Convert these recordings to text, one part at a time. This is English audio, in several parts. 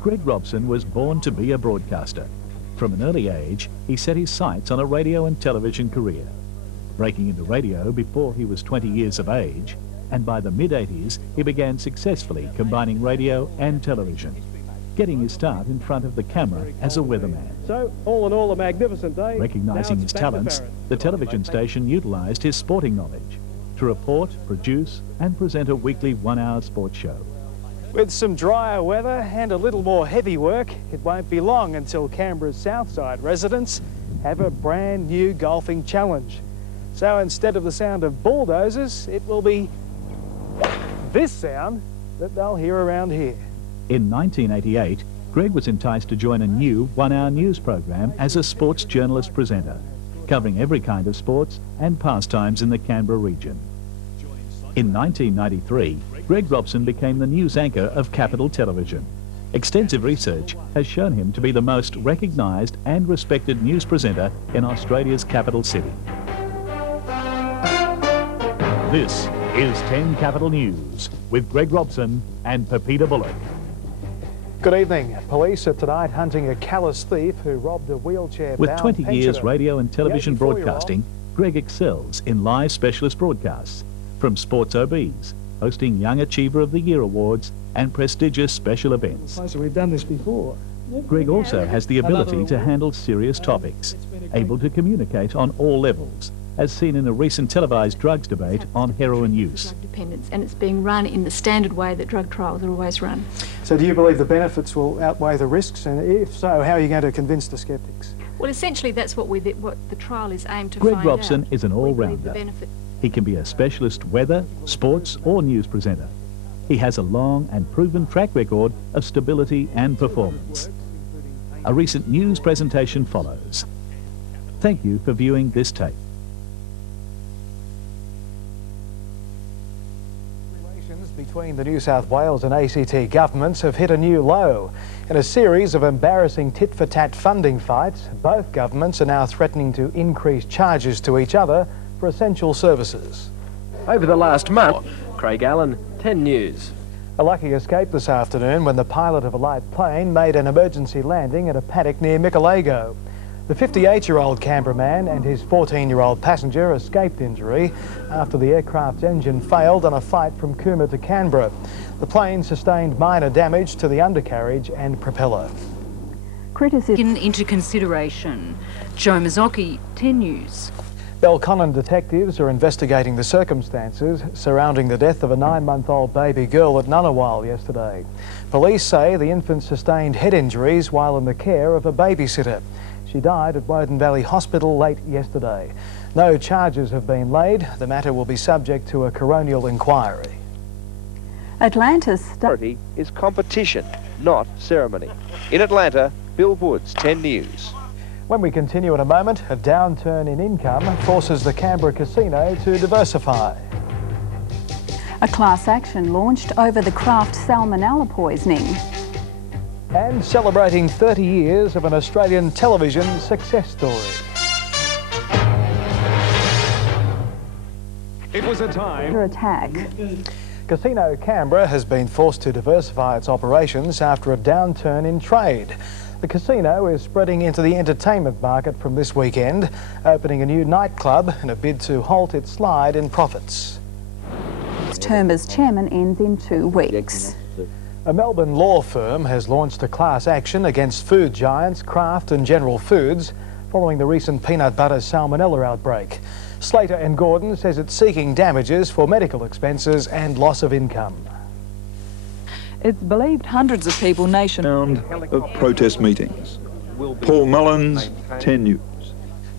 Greg Robson was born to be a broadcaster. From an early age, he set his sights on a radio and television career, breaking into radio before he was 20 years of age, and by the mid-80s, he began successfully combining radio and television, getting his start in front of the camera as a weatherman. So, all in all, a magnificent day. Recognising his talents, the television station utilised his sporting knowledge to report, produce and present a weekly one-hour sports show. With some drier weather and a little more heavy work, it won't be long until Canberra's Southside residents have a brand new golfing challenge. So instead of the sound of bulldozers, it will be this sound that they'll hear around here. In 1988, Greg was enticed to join a new one-hour news program as a sports journalist presenter, covering every kind of sports and pastimes in the Canberra region. In 1993, Greg Robson became the news anchor of Capital Television. Extensive research has shown him to be the most recognised and respected news presenter in Australia's capital city. This is 10 Capital News with Greg Robson and Pepita Bullock. Good evening. Police are tonight hunting a callous thief who robbed a wheelchair-bound With 20 years pensioner. radio and television broadcasting, Greg excels in live specialist broadcasts, from sports OBs, hosting Young Achiever of the Year awards and prestigious special events. So we've done this before. Greg also has the ability to handle serious topics, able to communicate on all levels, as seen in a recent televised drugs debate on heroin use. Drug dependence, and it's being run in the standard way that drug trials are always run. So do you believe the benefits will outweigh the risks? And if so, how are you going to convince the sceptics? Well, essentially that's what the trial is aimed to find out. Greg Robson is an We believe the all-rounder. benefit. He can be a specialist weather, sports or news presenter. He has a long and proven track record of stability and performance. A recent news presentation follows. Thank you for viewing this tape. Relations between the New South Wales and ACT governments have hit a new low. In a series of embarrassing tit-for-tat funding fights, both governments are now threatening to increase charges to each other for essential services. Over the last month, Craig Allen, 10 News. A lucky escape this afternoon when the pilot of a light plane made an emergency landing at a paddock near Michelego. The 58-year-old Canberra man and his 14-year-old passenger escaped injury after the aircraft's engine failed on a flight from Cooma to Canberra. The plane sustained minor damage to the undercarriage and propeller. Taken into consideration. Joe Mazzocchi, 10 News. Belconnen detectives are investigating the circumstances surrounding the death of a 9-month-old baby girl at Ngunnawal yesterday. Police say the infant sustained head injuries while in the care of a babysitter. She died at Woden Valley Hospital late yesterday. No charges have been laid. The matter will be subject to a coronial inquiry. Atlanta's Priority is competition, not ceremony. In Atlanta, Bill Woods, 10 News. When we continue in a moment, a downturn in income forces the Canberra casino to diversify. A class action launched over the Kraft salmonella poisoning. And celebrating 30 years of an Australian television success story. It was a time. Under attack. Casino Canberra has been forced to diversify its operations after a downturn in trade. The casino is spreading into the entertainment market from this weekend, opening a new nightclub in a bid to halt its slide in profits. Its term as chairman ends in 2 weeks. A Melbourne law firm has launched a class action against food giants Kraft and General Foods following the recent peanut butter salmonella outbreak. Slater and Gordon says it's seeking damages for medical expenses and loss of income. It's believed hundreds of people nationwide of protest meetings. Paul Mullins, 10 News.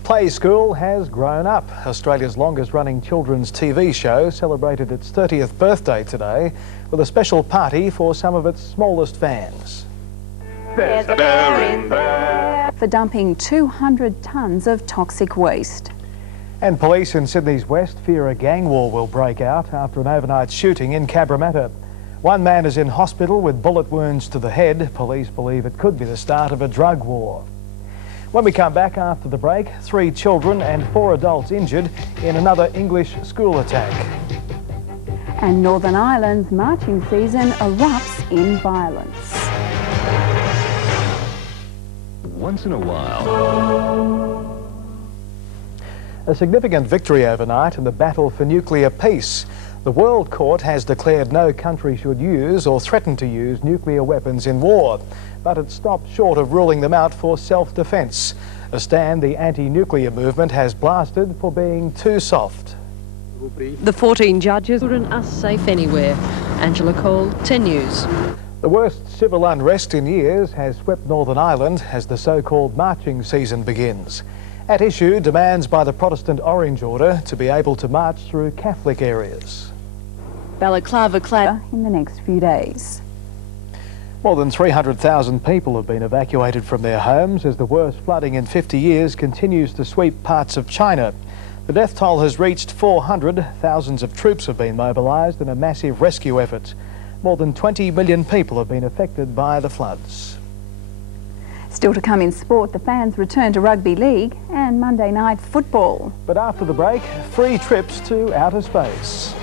Play School has grown up. Australia's longest-running children's TV show celebrated its 30th birthday today with a special party for some of its smallest fans. There's a bear in there. For dumping 200 tonnes of toxic waste. And police in Sydney's West fear a gang war will break out after an overnight shooting in Cabramatta. One man is in hospital with bullet wounds to the head. Police believe it could be the start of a drug war. When we come back after the break, 3 children and 4 adults injured in another English school attack. And Northern Ireland's marching season erupts in violence. once in a while. A significant victory overnight in the battle for nuclear peace. The World Court has declared no country should use or threaten to use nuclear weapons in war, but it stopped short of ruling them out for self-defence, a stand the anti-nuclear movement has blasted for being too soft. The 14 judges wouldn't us safe anywhere. Angela Cole, 10 News. The worst civil unrest in years has swept Northern Ireland as the so-called marching season begins. At issue, demands by the Protestant Orange Order to be able to march through Catholic areas. Balaclava clad in the next few days. More than 300,000 people have been evacuated from their homes as the worst flooding in 50 years continues to sweep parts of China. The death toll has reached 400. Thousands of troops have been mobilised in a massive rescue effort. More than 20 million people have been affected by the floods. Still to come in sport, the fans return to rugby league and Monday night football. But after the break, free trips to outer space.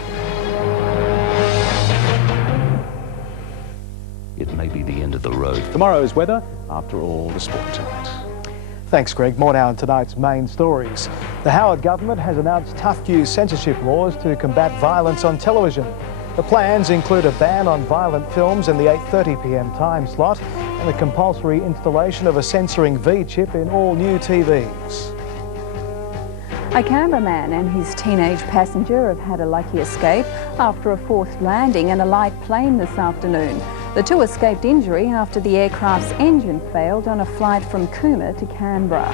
It may be the end of the road. Tomorrow's weather, after all the sport tonight. Thanks, Greg. More now on tonight's main stories. The Howard government has announced tough new censorship laws to combat violence on television. The plans include a ban on violent films in the 8:30 p.m. time slot and the compulsory installation of a censoring V chip in all new TVs. A Canberra man and his teenage passenger have had a lucky escape after a forced landing in a light plane this afternoon. The two escaped injury after the aircraft's engine failed on a flight from Cooma to Canberra.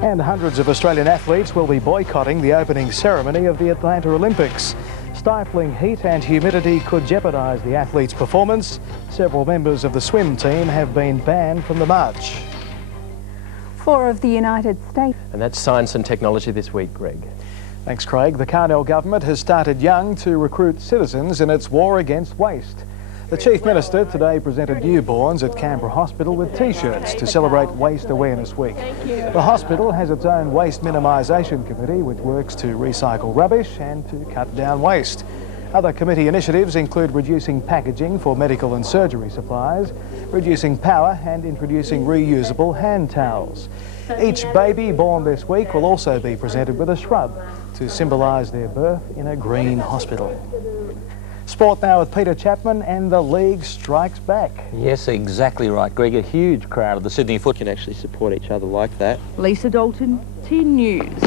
And hundreds of Australian athletes will be boycotting the opening ceremony of the Atlanta Olympics. Stifling heat and humidity could jeopardise the athletes' performance. Several members of the swim team have been banned from the march. 4 of the United States. And that's science and technology this week, Greg. Thanks, Craig. The Carnell government has started young to recruit citizens in its war against waste. The Chief Minister today presented newborns at Canberra Hospital with T-shirts to celebrate Waste Awareness Week. The hospital has its own Waste Minimisation Committee which works to recycle rubbish and to cut down waste. Other committee initiatives include reducing packaging for medical and surgery supplies, reducing power and introducing reusable hand towels. Each baby born this week will also be presented with a shrub to symbolise their birth in a green hospital. Sport now with Peter Chapman, and the league strikes back. Yes, exactly right, Greg. A huge crowd of the Sydney Foot can actually support each other like that. Lisa Dalton, 10 News.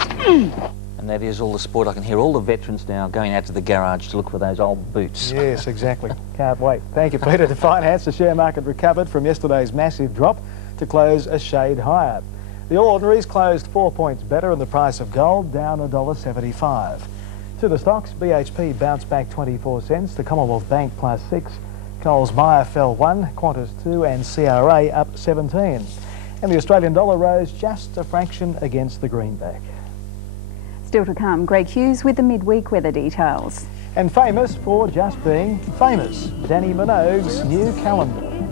And that is all the sport. I can hear all the veterans now going out to the garage to look for those old boots. Yes, exactly. Can't wait. Thank you, Peter. To finance, the share market recovered from yesterday's massive drop to close a shade higher. The All Ordinaries closed 4 points better and the price of gold down $1.75. To the stocks, BHP bounced back 24 cents, the Commonwealth Bank plus 6, Coles Myer fell 1, Qantas 2 and CRA up 17. And the Australian dollar rose just a fraction against the greenback. Still to come, Greg Hughes with the midweek weather details. And famous for just being famous, Danny Minogue's new calendar.